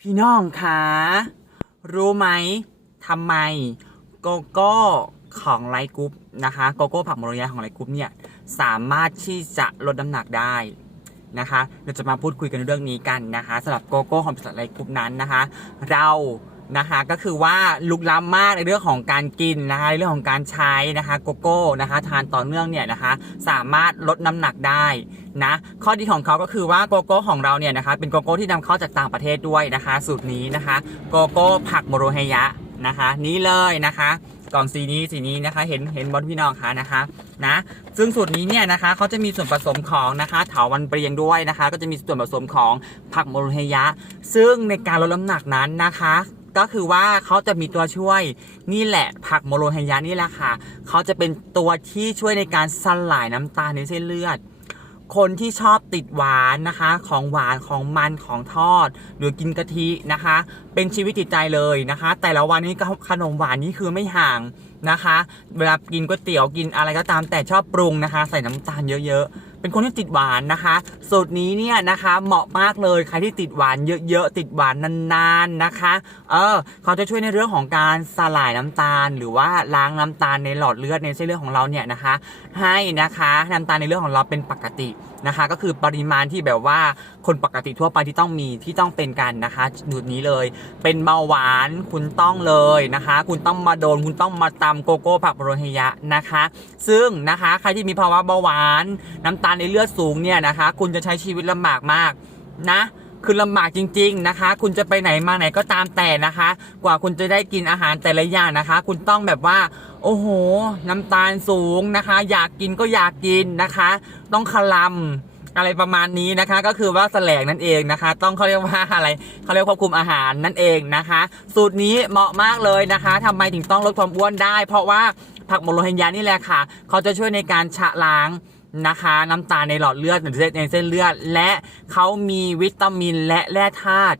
พี่น้องคะรู้ไหมทำไมโกโก้ของไลท์กรุ๊ปนะคะโกโก้ผักมรยาของไลท์กรุ๊ปเนี่ยสามารถที่จะลดน้ำหนักได้นะคะ เราจะมาพูดคุยกันเรื่องนี้กันนะคะสำหรับโกโก้ของบริษัทไลท์กรุ๊ปนั้นนะคะ เรา นะคะก็คือว่าลุกล้ำมากในเรื่องของการกินนะคะในเรื่องของการใช้นะคะโกโก้นะคะทานต่อเนื่องเนี่ยนะคะสามารถลดน้ำหนักได้นะข้อดีของเขาก็คือว่าโกโก้ของเราเนี่ยนะคะเป็นโกโก้ที่นำเข้าจากต่างประเทศด้วยนะคะ สูตรนี้นะคะโกโก้ผักโมโรเฮยะนะคะนี่เลยนะคะกล่องสีนี้สีนี้นะคะเห็นเห็นบอลพี่น้องคะนะคะนะซึ่งสูตรนี้เนี่ยนะคะเขาจะมีส่วนผสมของนะคะเถาวันเปรียงด้วยนะคะ ก็จะมีส่วนผสมของผักโมโรเฮยะ ซึ่งในการลดน้ำหนักนั้นนะคะ ก็คือว่าเขาจะมีตัวช่วยนี่แหละผักโมโรเฮยะนี่แหละค่ะเขาจะเป็นตัวที่ช่วยในการสลายน้ำตาลในเส้นเลือด คนที่ชอบติดหวานนะคะ ของหวานของมันของทอด หรือกินกะทินะคะ เป็นชีวิตจิตใจเลยนะคะ แต่ละวันนี้ขนมหวานนี่คือไม่ห่างนะคะ เวลากินก๋วยเตี๋ยวกินอะไรก็ตามแต่ชอบปรุงนะคะ ใส่น้ำตาลเยอะๆ เป็นคนที่ติดหวานนะคะสูตรนี้เนี่ยนะคะเหมาะมากเลยใครที่ติดหวานเยอะๆติดหวานนานๆนะคะ เออเขาจะช่วยในเรื่องของการสลายน้ำตาล หรือว่าล้างน้ำตาลในหลอดเลือดในเส้นเลือดของเราเนี่ยนะคะ ให้นะคะน้ำตาลในเลือดของเราเป็นปกตินะคะ ก็คือปริมาณที่แบบว่าคนปกติทั่วไปที่ต้องมีที่ต้องเป็นกันนะคะสูตรนี้เลย เป็นเบาหวานคุณต้องเลยนะคะ คุณต้องมาโดนคุณต้องมาตำโกโก้ผักโรฮิยะนะคะ ซึ่งนะคะ ใครที่มีภาวะเบาหวานน้ำตาลในเลือดสูงเนี่ยนะคะ คุณจะใช้ชีวิตลำบากมากนะคือลำบากจริง ๆนะคะ คุณจะไปไหนมาไหนก็ตามแต่นะคะ กว่าคุณจะได้กินอาหารแต่ละอย่างนะคะ คุณต้องแบบว่า โอ้โห น้ำตาลสูงนะคะ อยากกินก็อยากกินนะคะ ต้องคลำอะไรประมาณนี้นะคะ ก็คือว่าแสลงนั่นเองนะคะ ต้องเขาเรียกว่าอะไรเขาเรียกควบคุมอาหารนั่นเองนะคะ สูตรนี้เหมาะมากเลยนะคะทำไมถึงต้องลดความอ้วนได้ เพราะว่าผักโมโลเฮนยานี่แหละค่ะ เขาจะช่วยในการชะล้าง นะคะ น้ำตาลในหลอดเลือดในเส้นในเส้นเลือด และเขามีวิตามินและแร่ธาตุ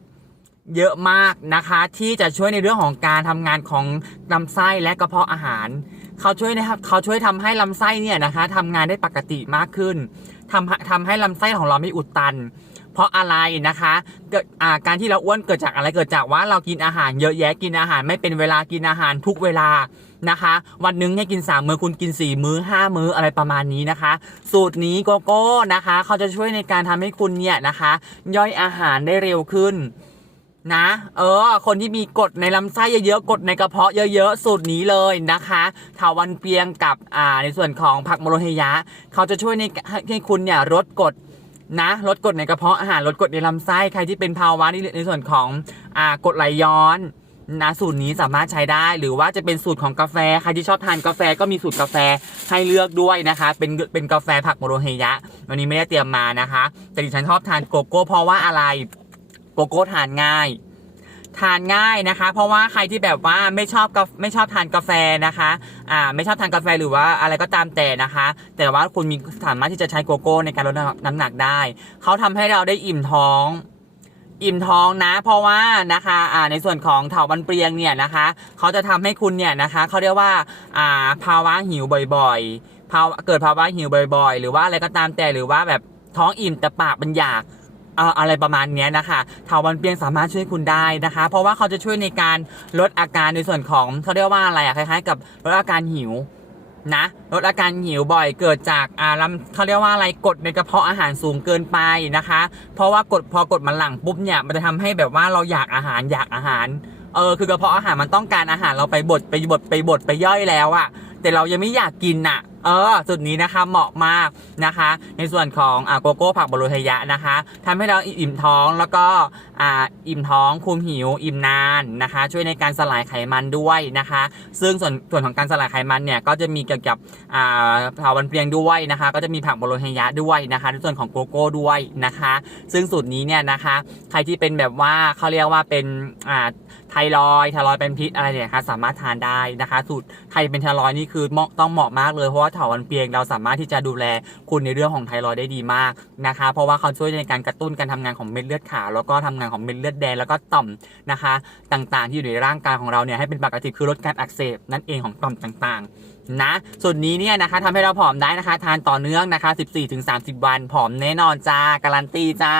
เยอะมากนะคะ ที่จะช่วยในเรื่องของการทำงานของลำไส้และกระเพาะอาหาร เขาช่วยนะครับเขาช่วยทำให้ลำไส้เนี่ยนะคะทำงานได้ปกติมากขึ้นทำทำให้ลำไส้ของเราไม่อุดตัน เพราะอะไรนะคะเกิดอ่าการที่เราอ้วนเกิดจากอะไรเกิดจากว่าเรากินอาหารเยอะแยะกินอาหารไม่เป็นเวลากินอาหารทุกเวลานะคะ วันหนึงให้กิน 3 มื้อคุณกิน 4 มื้อ 5 มื้ออะไรประมาณนี้นะคะ สูตรนี้โกโก้นะคะ เขาจะช่วยในการทำให้คุณเนี่ยนะคะ ย่อยอาหารได้เร็วขึ้นนะ เออ คนที่มีกดในลำไส้เยอะๆกดในกระเพาะเยอะๆ สูตรนี้เลยนะคะถาวันเปียงกับอ่าในส่วนของผักโมโรเฮยะ เขาจะช่วยในให้คุณเนี่ยลดกด นะลดกรดในกระเพาะอาหารลดกรดในลำไส้ใครที่เป็นภาวะในในส่วนของอ่ากรดไหลย้อนนะสูตรนี้สามารถใช้ได้ หรือว่าจะเป็นสูตรของกาแฟ ใครที่ชอบทานกาแฟก็มีสูตรกาแฟให้เลือกด้วยนะคะ เป็นเป็นกาแฟผักโมโรเฮยะ วันนี้ไม่ได้เตรียมมานะคะ แต่ดิฉันชอบทานโกโก้เพราะว่าอะไร โกโก้ทานง่าย ทานง่ายนะคะ เพราะว่าใครที่แบบว่าไม่ชอบกาไม่ชอบทานกาแฟนะคะอ่าไม่ชอบทานกาแฟหรือว่าอะไรก็ตามแต่นะคะ แต่ว่าคุณมีสามารถที่จะใช้โกโก้ในการลดน้ำหนักได้ เขาทำให้เราได้อิ่มท้องอิ่มท้องนะ เพราะว่านะคะอ่าในส่วนของเถาวันเปรียงเนี่ยนะคะเขาจะทำให้คุณเนี่ยนะคะเขาเรียกว่าอ่าภาวะหิวบ่อยๆภาวะเกิดภาวะหิวบ่อย ๆ หรือว่าอะไรก็ตามแต่หรือว่าแบบท้องอิ่มแต่ปากมันอยาก อะไรประมาณนี้นะคะเถาวันเปียงสามารถช่วยคุณได้นะคะ เพราะว่าเขาจะช่วยในการลดอาการในส่วนของเขาเรียกว่าอะไรอะคล้ายๆ กับลดอาการหิวนะลดอาการหิวบ่อยเกิดจากอ่าลำเขาเรียกว่าอะไรกดในกระเพาะอาหารสูงเกินไปนะคะ เพราะว่ากดพอกดมันหลังปุ๊บเนี่ยมันจะทำให้แบบว่าเราอยากอาหารอยากอาหารเออคือกระเพาะอาหารมันต้องการอาหารเราไปบดไปบดไปบดไปย่อยแล้วอะแต่เรายังไม่อยากกินน่ะ เออจุดนี้นะคะเหมาะมากนะคะ ในส่วนของอ่าโกโก้ผักบรูเฮยะนะคะทำให้เราอิ่มท้องแล้วก็อ่าอิ่มท้องคุมหิว อิ่มนานนะคะ ช่วยในการสลายไขมันด้วยนะคะ ซึ่งส่วนส่วนของการสลายไขมันเนี่ยก็จะมีเกี่ยวกับอ่าเผาวันเปรียงด้วยนะคะ ก็จะมีผักบรูเฮยะด้วยนะคะในส่วนของโกโก้ด้วยนะคะ ซึ่งสูตรนี้เนี่ยนะคะ ใครที่เป็นแบบว่าเขาเรียกว่าเป็นอ่าไทรอยไทรอยเป็นพิษอะไรเนี่ยคะสามารถทานได้นะคะ สูตรใครเป็นไทรอยนี่คือเหมาะต้องเหมาะมากเลยเพราะว่าถาวันเปียงเราสามารถที่จะดูแลคุณในเรื่องของไทรอยด์ได้ดีมากนะคะ เพราะว่าเขาช่วยในการกระตุ้นการทำงานของเม็ดเลือดขาวแล้วก็ทำงานของเม็ดเลือดแดงแล้วก็ต่อมนะคะ ต่างๆ ที่อยู่ในร่างกายของเราเนี่ยให้เป็นปกติคือลดการอักเสบนั่นเองของต่อมต่างๆนะส่วนนี้เนี่ยนะคะทำให้เราผอมได้นะคะ ทานต่อเนื่องนะคะ 14-30 วันผอมแน่นอนจ้าการันตีจ้า